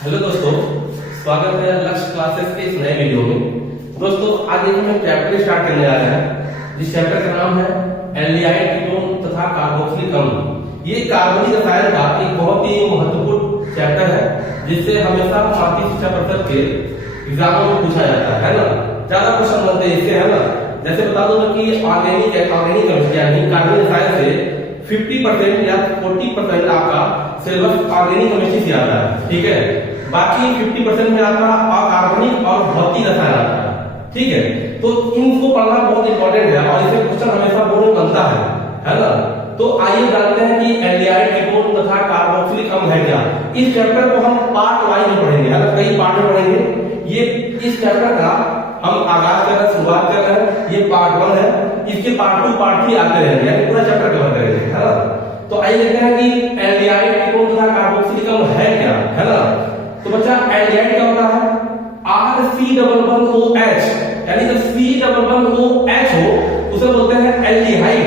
Hello दोस्तों, स्वागत है लक्ष्य क्लासेस के इस नए वीडियो में। दोस्तों आज एक हम चैप्टर स्टार्ट करने आ रहे हैं जिस चैप्टर का नाम है एल्डिहाइड कीटोन तथा कार्बोक्सिलिक अम्ल। ये कार्बनिक रसायन का एक बहुत ही महत्वपूर्ण चैप्टर है जिससे हमेशा भारतीय शिक्षा परिषद के एग्जामों में पूछा जाता है ना। ज्यादा क्वेश्चन बनते हैं इससे, है ना। जैसे बता दो कि ऑर्गेनिक केमिस्ट्री यानी कार्बनिक रसायन से 50% या 40% आपका सिलेबस ऑर्गेनिक केमिस्ट्री से आता है, ठीक है। बाकी 50% में आपका अकार्बनिक और भौतिक रसायन आता है, ठीक है। तो इनको पढ़ना बहुत इंपॉर्टेंट है और इससे क्वेश्चन हमेशा बोर्ड में बनता है ना। तो आइए जानते हैं कि एल्डिहाइड कीटोन तथा कार्बोक्सिलिक अम्ल है क्या। इस चैप्टर को हम पार्ट वाइज में पढ़ेंगे, है ना। कई पार्ट में पढ़ेंगे। ये इस चैप्टर का हम आगाज कर रहे हैं, शुरुआत कर रहे हैं। ये पार्ट 1 है, इसके पार्ट 2 पार्ट 3 आते रहेंगे, यानी पूरा चैप्टर कवर करेंगे, है ना। तो आइए देखते हैं कि एल्डिहाइड कीटोन तथा कार्बोक्सिलिक अम्ल है क्या, है ना। तो बच्चा एल्डिहाइड क्या होता है? RC++OH, यानी जब C++OH हो उसे बोलते हैं एल्डिहाइड,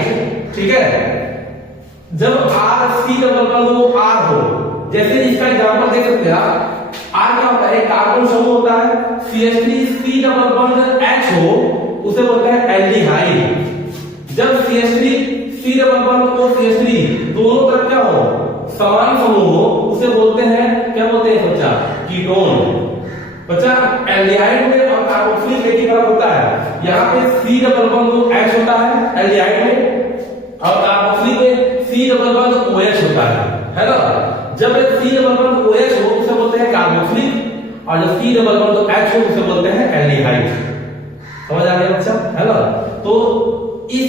ठीक है। जब RC++OR हो, जैसे इसका एग्जांपल देख सकते हैं आप। R क्या होता है? कार्बन समूह होता है। CH3C++H हो उसे बोलते हैं एल्डिहाइड। जब CH3C++OCH3 दोनों तरफ क्या हो, समान समूह हो, उसे बोलते हैं, क्या बोलते हैं बच्चा? कीटोन। बच्चा एल्डिहाइड में और कार्बोक्सिलिक में फर्क होता है। यहाँ पे C++OH होता है एल्डिहाइड में और कार्बोक्सिलिक में C++OH होता है ना। जब C++OH हो उसे बोलते हैं कार्बोक्सिलिक और जब C++OH हो उसे बोलते हैं एल्डिहाइड। समझ आ गया बच्चा, है ना। तो इस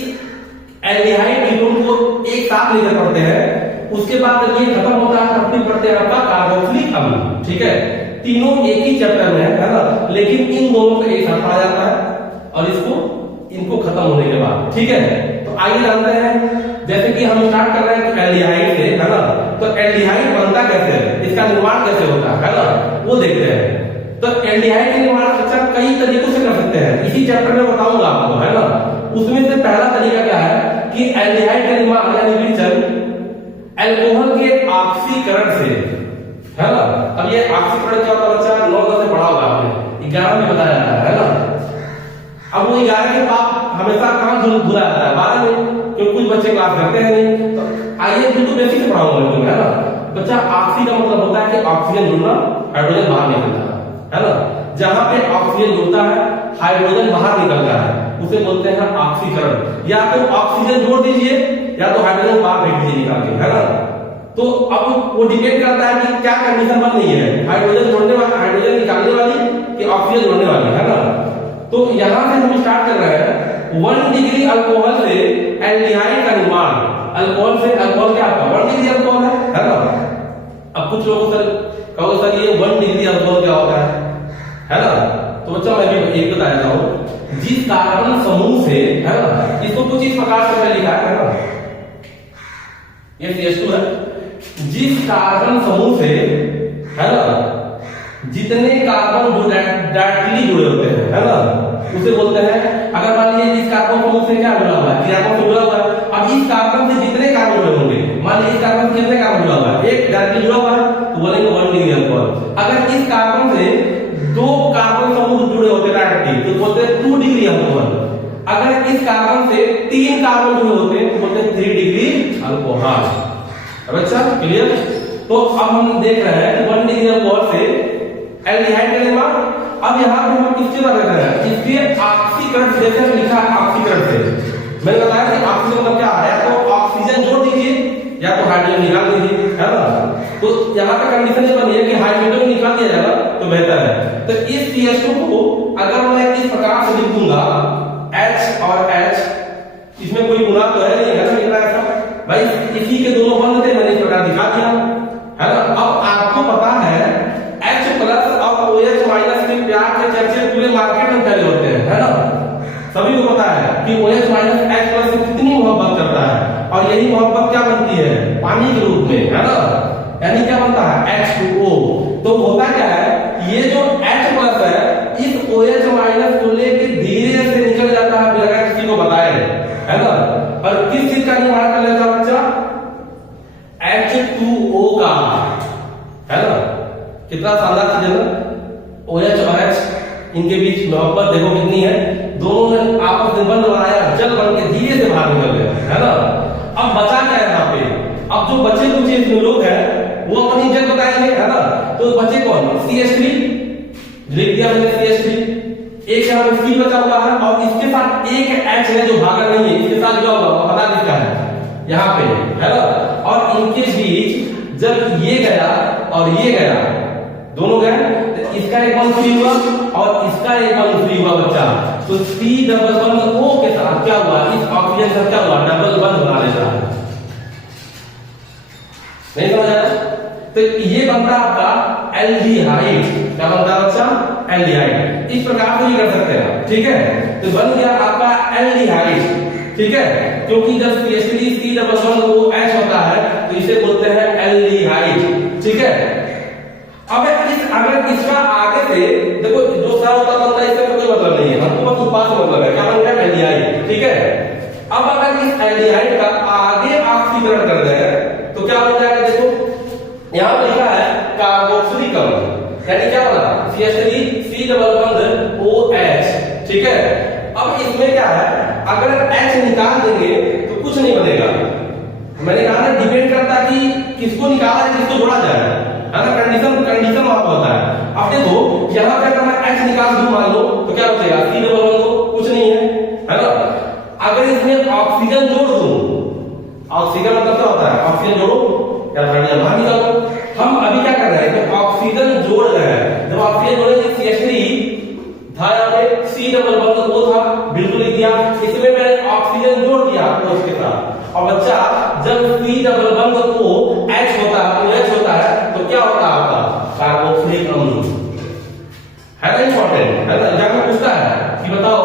एल्डिहाइड कीटोन को एक साथ लेकर पढ़ते हैं, उसके बाद जब ये खत्म होता है तब फिर पढ़ते हैं आपका कार्बोक्सिलिक अम्ल, ठीक है। तीनों एक ही चैप्टर में है ना, लेकिन इन दोनों को एक साथ पढ़ा जाता है और इनको खत्म होने के बाद, ठीक है। तो आइए जानते हैं, जैसे कि हम स्टार्ट कर रहे हैं एल्डिहाइड से, है ना। तो एल्डिहाइड बनता कैसे है, इसका निर्माण कैसे होता है ना, वो देखते हैं। तो एल्डिहाइड का निर्माण अच्छा कई तरीकों से कर सकते हैं, इसी चैप्टर में बताऊंगा आपको, है ना। उसमें से पहला तरीका क्या है कि एल्डिहाइड का निर्माण यानी विघटन अल्कोहल के ऑक्सीकरण से, है ना। अब ये ऑक्सीकरण क्या होता है बच्चा? 9 से पढ़ा होगा आपने, 11 में बताया जाता है ना। अब वो 11 के बाद हमेशा कहां धुला जाता है? 12 में, क्योंकि कुछ बच्चे क्लास करते हैं नहीं। तो आइए बिल्कुल बेसिक से पढ़ाऊंगा तुम्हें, है ना। बच्चा ऑक्सी का मतलब होता है कि ऑक्सीजन जुड़ना, हाइड्रोजन बाहर निकलता है ना। जहां पे ऑक्सीजन जुड़ता है, हाइड्रोजन बाहर निकलता है, उसे बोलते हैं ऑक्सीकरण। या तो ऑक्सीजन जोड़ दीजिए या तो हाइड्रोजन बाहर फेंक दीजिए निकाल के, है ना। तो अब वो डिपेंड करता है कि क्या कंडीशन बन रही है, हाइड्रोजन जोड़ने वाली, हाइड्रोजन निकालने वाली कि ऑक्सीजन जोड़ने वाली, है ना। तो यहां से हम स्टार्ट कर रहे हैं 1 डिग्री अल्कोहल से एल्डिहाइड का निर्माण। अल्कोहल से, अल्कोहल क्या आपका 1 डिग्री अल्कोहल है ना। अब कुछ लोगों सर कहो सर ये 1 डिग्री अल्कोहल क्या होता है ना। तो बच्चा मैं भी एक बता देता हूं, जिस कार्बन समूह से, है ना, इसको कुछ इस प्रकार से लिखा है ना, ये CH2 है। जिस कार्बन समूह से, है ना, जितने कार्बन डायरेक्टली जुड़े होते हैं, है ना, उसे बोलते हैं। अगर मान लीजिए इस कार्बन समूह से क्या जुड़ा हुआ है, कार्बन से जुड़ा हुआ है। अब इस कार्बन से जितने कार्बन जुड़े होंगे, मान लीजिए इस कार्बन से कितने कार्बन जुड़ा हुआ है, एक डायरेक्टली जुड़ा हुआ है, तो बोलेंगे 1 डिग्री अल्कोहल। अगर इस कार्बन से 2 कार्बन समूह जुड़े होते डायरेक्टली तो बोलते हैं 2 डिग्री अल्कोहल। अगर इस कार्बन से 3 कार्बन जुड़े होते हैं तो बोलते हैं 3 डिग्री अल्कोहल। अच्छा क्लियर। तो अब हम देख रहे हैं 1 डिग्री अल्कोहल से एल्डिहाइड का निर्माण। अब यहाँ पे हम किसके बात कर रहे हैं? इसके ऑक्सीकरण से, जैसे लिखा है ऑक्सीकरण से। मैंने बताया कि ऑक्सीजन मतलब क्या है, तो ऑक्सीजन जोड़ दीजिए या तो हाइड्रोजन निकाल दीजिए, है ना। तो यहाँ पे कंडीशन ये बनी है कि हाइड्रोजन निकाल दिया जाएगा तो बेहतर है। तो इस CH2 को अगर मैं इस प्रकार से लिख दूंगा H और H, इसमें कोई गुना तो है नहीं, है ना, लिखना ऐसा भाई, इसी के दोनों बंद थे, मैंने इस प्रकार दिखा दिया, है ना। अब आपको पता है H प्लस और OH माइनस के प्यार के चर्चे पूरे मार्केट में फैले होते हैं, है ना। सभी को पता है कि OH माइनस H प्लस से कितनी मोहब्बत करता है और यही मोहब्बत क्या बनती है? पानी के रूप में, है ना। यानी क्या बनता है? H2O। तो होता क्या है, ये जो H प्लस है इस OH माइनस को लेके धीरे से निकल जाता है बिना किसी को बताए, है ना। और किस चीज का निर्माण कर लेता है बच्चा? H2O का, है ना। कितना शानदार चीज है ना। OH और H इनके बीच मोहब्बत देखो कितनी है, दोनों ने आपस में बंध बनाया, जल बन के धीरे से बाहर निकल गया, है ना। अब बचा क्या है यहाँ पे, अब जो बचे कुछ लोग हैं वो अपनी जल बताएंगे, है ना। तो बचे कौन, CH3 लिख दिया मैंने CH3, एक यहाँ पे C बचा हुआ है और इसके साथ एक H है जो भागा नहीं है, इसके साथ जुड़ा हुआ पता किसका है यहाँ पे, है ना। और इनके बीच जब ये गया और ये गया, दोनों गए, तो इसका एक बंध फ्री हुआ और इसका एक बंध फ्री हुआ बच्चा। तो C डबल बंध O के साथ क्या हुआ, इस ऑक्सीजन का क्या हुआ, डबल बंध बना लेता है। नहीं समझ आया, तो ये बनता है आपका एल्डिहाइड। क्या बनता है बच्चा, एल्डिहाइड। इस प्रकार से भी कर सकते हैं, ठीक है। तो बन गया आपका एल्डिहाइड, ठीक है, क्योंकि जब CH3 C डबल बंध OH होता है तो इसे बोलते हैं एल्डिहाइड, ठीक है। अब अगर इसका आगे से देखो जो सा होता बनता है, इसका कोई मतलब नहीं है, हमको बस ऊपर से मतलब है, क्या बन गया, एल्डिहाइड, ठीक है। अब अगर इस एल्डिहाइड का आगे ऑक्सीकरण कर दें तो क्या बन जाएगा, देखो यहां पर लिखा है कार्बोक्सिलिक अम्ल, यानी क्या बना, CH3 C डबल बंध OH, ठीक है। अब इसमें क्या है, अगर H निकाल देंगे तो कुछ नहीं बनेगा। मैंने कहा ना, डिपेंड करता है कि किसको निकाला है, किसको जोड़ा जाए, है ना। कंडीशन वहां पर होता है। अब देखो यहां पे अगर मैं H निकाल दूं मान लो तो क्या बचेगा, C डबल बंध, कुछ नहीं है ना। अगर इसमें ऑक्सीजन जोड़ दूं, ऑक्सीजन मतलब क्या होता है, ऑक्सीजन जोड़ो या बाहर निकालो। हम अभी क्या कर रहे हैं कि ऑक्सीजन जोड़ रहे हैं। जब ऑक्सीजन जोड़ेंगे CH3 था, यहाँ पे C डबल बंध O था, बिल्कुल लिख दिया, इसमें मैंने ऑक्सीजन जोड़ दिया OH के साथ। और बच्चा जब C डबल बंध OH होता है, OH होता है, तो क्या होता है आपका कार्बोक्सिलिक अम्ल, है ना। इंपॉर्टेंट है ना, एग्जाम में पूछता है कि बताओ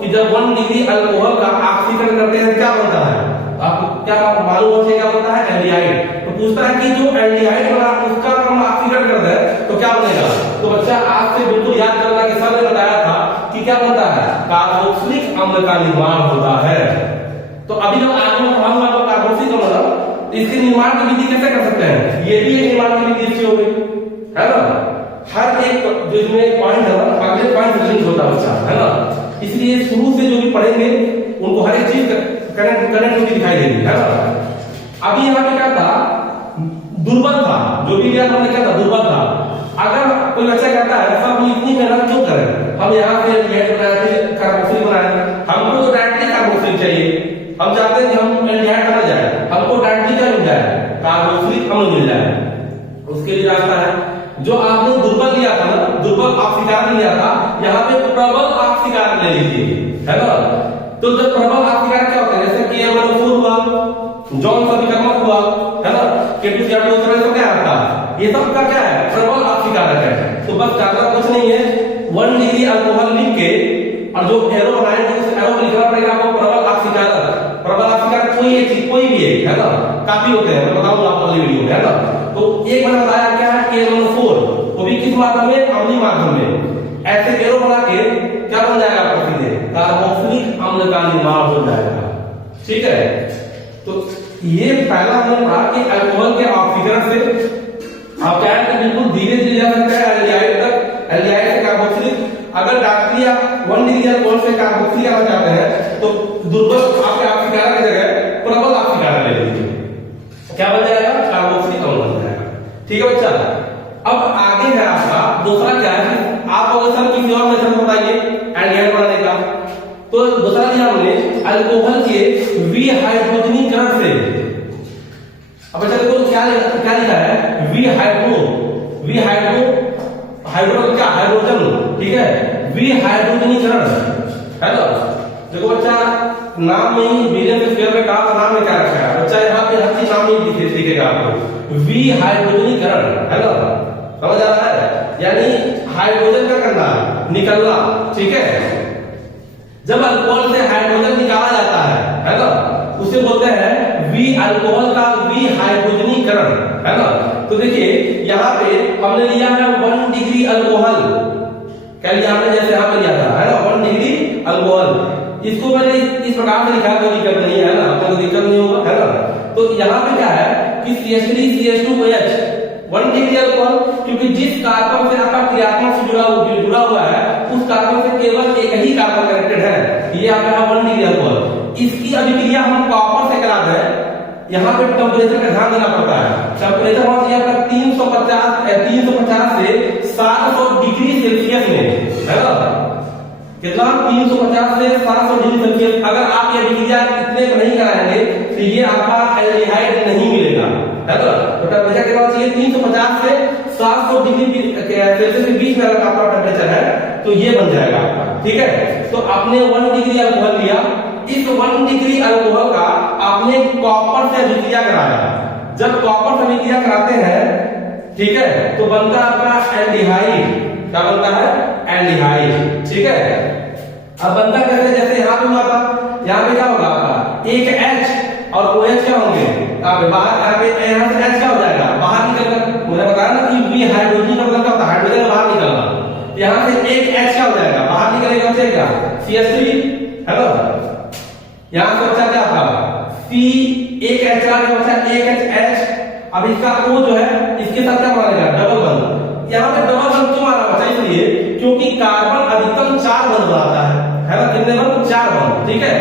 कि जब 1 डिग्री अल्कोहल का ऑक्सीकरण करते हैं क्या बनता है, आपको क्या मालूम हो, क्या बनता है, एल्डिहाइड। तो पूछता है कि जो एल्डिहाइड बना उसका हम ऑक्सीकरण कर दें तो क्या बनेगा। तो बच्चा आज से बिल्कुल याद करना कि सर ने बताया था कि क्या बनता है, कार्बोक्सिलिक अम्ल का निर्माण होता है। तो अभी जब आगे मैं पढ़ाऊंगा आपको कार्बोक्सिलिक अम्ल, इसके निर्माण की विधि कैसे कर सकते हैं, ये भी एक निर्माण की विधि हो गई, है ना। हर एक जो इसमें पॉइंट है ना, अगले पॉइंट से लिंक होता है बच्चा, है ना। इसलिए शुरू से जो भी पढ़ेंगे उनको हर एक चीज कनेक्ट होकर दिखाई देगी, है ना। अभी यहाँ पे क्या था, दुर्बल था, जो भी लिया हमने क्या था, दुर्बल था। अगर कोई बच्चा कहता है सर हम इतनी मेहनत क्यों करें, हम यहाँ से एल्डिहाइड बनाए थे, कार्बोक्सिलिक बनाए, हमको तो डायरेक्टली कार्बोक्सिलिक चाहिए, हम चाहते हैं कि हम एल्डिहाइड बना जाए, हमको डायरेक्टली क्या मिल जाए, कार्बोक्सिलिक अम्ल मिल जाए। उसके लिए रास्ता है, जो आपने दुर्बल लिया था ना, दुर्बल ऑक्सीकरण लिया था, यहाँ पे प्रबल ऑक्सीकरण ले लीजिए, है ना। तो जब प्रबल ऑक्सीकरण क्या होता है, जैसे KMnO4 हुआ, जॉन समीकरण हुआ, है ना, K2CR2 क्या आता है, ये सब का क्या है, प्रबल ऑक्सीकारक है। तो बस करना कुछ नहीं है, 1 डिग्री अल्कोहल लिख के और जो एरो बनाएंगे उस एरो को लिखना पड़ेगा आपको प्रबल ऑक्सीकारक। प्रबल ऑक्सीकारक कोई एक चीज, कोई भी एक, है ना, काफी होते हैं, मैं बताऊंगा आपको अगली वीडियो में, है ना। तो एक मैंने बताया क्या है, KMnO4, वो भी किस माध्यम में, अम्लीय माध्यम में। ऐसे एरो बना के क्या बन जाएगा आपका, सीधे कार्बोक्सिलिक अम्ल का निर्माण हो जाएगा, ठीक है। तो ये पहला हमने पढ़ा कि अल्कोहल के ऑक्सीकरण से आप क्या है, बिल्कुल धीरे धीरे जा सकते हैं एल्डिहाइड तक, एल्डिहाइड से कार्बोक्सिलिक। अगर डायरेक्टली आप 1 डिग्री अल्कोहल से कार्बोक्सिलिक आना चाहते हैं तो दुर्बल आपके ऑक्सीकरण की जगह प्रबल ऑक्सीकरण ले लीजिए, क्या बन जाएगा, कार्बोक्सिलिक अम्ल बन जाएगा, ठीक है बच्चा। अब आगे है आपका दूसरा क्या है, आप अगर सर किसी और मेथड बताइए एल्डिहाइड बनाने का, तो दूसरा दिया हमने अल्कोहल के विहाइड्रोजनीकरण से। अब बच्चा देखो क्या लिखा है, हाइड्रो क्या, हाइड्रोजन, ठीक है, विहाइड्रोजनीकरण, है ना। देखो बच्चा नाम में ही विलियम शेक्सपियर का नाम में क्या रखा है बच्चा, यहाँ पे हर चीज नाम ही दिखेगा आपको, विहाइड्रोजनीकरण, है ना, समझ आ रहा है, यानी हाइड्रोजन का करना, निकलना, ठीक है। जब अल्कोहल से हाइड्रोजन निकाला जाता है ना, उसे बोलते हैं अल्कोहल का विहाइड्रोजनीकरण, है ना। तो देखिए यहाँ पे हमने लिया है 1 डिग्री अल्कोहल, क्या लिया हमने, जैसे यहाँ पे लिया था, है ना, 1 डिग्री अल्कोहल। इसको मैंने इस प्रकार से लिखा, कोई दिक्कत नहीं है ना, आपको दिक्कत नहीं होगा, है ना। तो यहाँ पे क्या है कि CH3CH2OH 1 डिग्री अल्कोहल, क्योंकि जिस कार्बन से आपका क्रियात्मक से जुड़ा हुआ है उस कार्बन से केवल एक ही कार्बन कनेक्टेड है, ये आपका है 1 डिग्री अल्कोहल। इसकी अभिक्रिया हम कॉपर से करा दें, यहाँ पे टेम्परेचर का ध्यान देना पड़ता है। टेम्परेचर होना चाहिए आपका 350 से 700 डिग्री सेल्सियस में, है ना? कितना? 350 से 700 डिग्री सेल्सियस। अगर आप ये अभिक्रिया इतने नहीं कराएंगे तो ये आपका एल्डिहाइड नहीं मिलेगा, है ना? तो टेम्परेचर कितना होना चाहिए? 350 से 700 डिग्री सेल्सियस के बीच में अगर आपका टेम्परेचर है तो ये बन जाएगा आपका, ठीक है? तो आपने 1 डिग्री अल्कोहल लिया, इस 1 डिग्री अल्कोहल का आपने कॉपर से अभिक्रिया कराया। जब कॉपर से अभिक्रिया कराते हैं, ठीक है, तो बनता है आपका एल्डिहाइड। क्या बनता है? एल्डिहाइड, ठीक है? अब बनता कैसे? जैसे यहाँ पे हुआ था, यहाँ पे क्या होगा आपका एक H और OH क्या होंगे? बाहर यहाँ से H क्या हो जाएगा? बाहर निकलकर, मुझे बताया ना कि ये हाइड्रोजन का मतलब क्या होता है? हाइड्रोजन बाहर निकलना। यहाँ से एक H क्या हो जाएगा? बाहर निकलेगा, बचेगा CH3, है ना? यहाँ से बचा क्या आपका C, एक H का बचा एक H। अब इसका O जो है इसके साथ क्या मानेगा? डबल बंध। यहाँ पे डबल बंध क्यों माना बचा? इसलिए क्योंकि कार्बन अधिकतम 4 बंध बनाता है ना? कितने बंध? 4 बंध, ठीक है?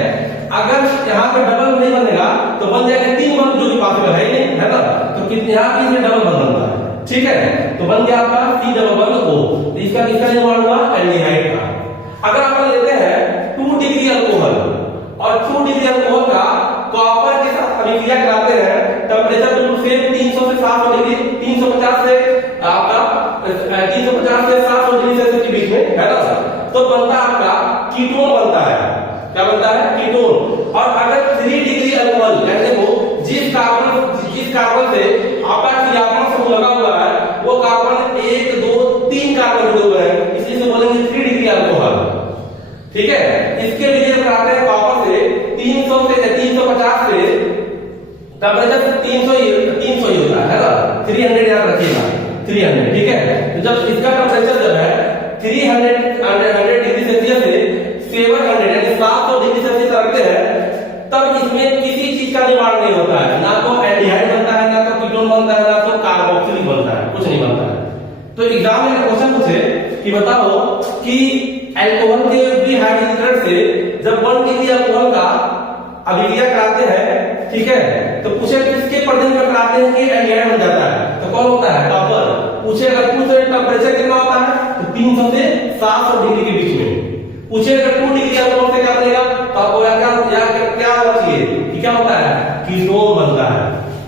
अगर यहाँ पे डबल नहीं बनेगा तो बन जाएगा 3 बंध, जो कि पॉसिबल है ही नहीं, है ना? तो कितने यहाँ पे इसमें डबल बंध बनता है, ठीक है? तो बन गया आपका C डबल बंध O। इसका किसका निर्माण हुआ? एल्डिहाइड का। अगर आप लेते हैं 2 डिग्री अल्कोहल और 2 डिग्री अल्कोहल का कॉपर के साथ अभिक्रिया कराते हैं, टेम्परेचर बिल्कुल सेम 300 से 700 डिग्री, 350 से आपका 350 से 700 डिग्री सेल्सियस के बीच में, है ना? तो बनता आपका कीटोन बनता है। क्या बनता है? कीटोन। और अगर 3 डिग्री अल्कोहल, यानी वो जिस कार्बन से आपका क्रियात्मक समूह लगा हुआ है वो कार्बन 1 2 3 कार्बन जुड़े हुए हैं, इसलिए से बोलेंगे 3 डिग्री अल्कोहल, ठीक है? इसके लिए कराते हैं कॉपर से 300 से 350 से टेम्परेचर 300 ही होता है ना? 300 याद रखिएगा, 300, ठीक है? तो जब इसका टेम्परेचर जब है 300 डिग्री सेल्सियस से 700 यानी 700 डिग्री सेल्सियस रखते हैं, तब इसमें किसी चीज का निर्माण नहीं होता है, ना तो एल्डिहाइड बनता है, ना तो कीटोन बनता है, ना तो कार्बोक्सिलिक बनता है, कुछ नहीं बनता है। तो एग्जाम में क्वेश्चन पूछे कि बताओ कि अल्कोहल के डिहाइड्रेट से जब 1 डिग्री अल्कोहल का अभिक्रिया कराते हैं, ठीक है, तो पूछे किसके प्रेजेंस में कराते हैं कि एल्डिहाइड बन जाता है? तो कौन होता है? कॉपर। पूछे अगर पूछे टेम्परेचर कितना होता है? तो 300 से 700 डिग्री के बीच में। पूछे अगर 2 डिग्री अल्कोहल से क्या बनेगा? तो आपको क्या होना चाहिए कि क्या होता है? कीटोन बनता है।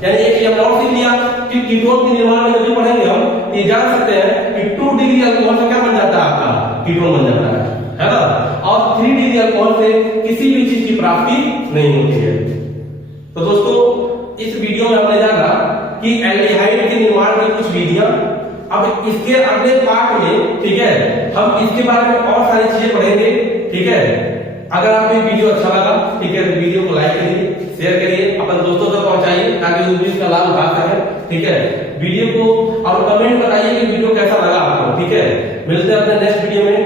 यानी एक हमने और सीख लिया कि कीटोन के निर्माण में जब पढ़ेंगे हम ये जान सकते हैं कि 2 डिग्री अल्कोहल से क्या बन जाता है? आपका कीटोन बन जाता है ना? और 3 डिग्री अल्कोहल से किसी भी चीज की प्राप्ति नहीं होती है। तो दोस्तों इस वीडियो में हमने जाना कि एल्डिहाइड के निर्माण की कुछ विधियां। अब इसके अगले पार्ट में, ठीक है, हम इसके बारे में और सारी चीजें पढ़ेंगे, ठीक है? अगर आपको ये वीडियो अच्छा लगा, ठीक है, तो वीडियो को लाइक करिए, शेयर करिए, अपन दोस्तों तक पहुंचाइए ताकि वो भी इसका लाभ उठा सके, ठीक है? वीडियो को और कमेंट बताइए कि वीडियो कैसा लगा आपको, ठीक है? मिलते हैं अपने नेक्स्ट वीडियो में।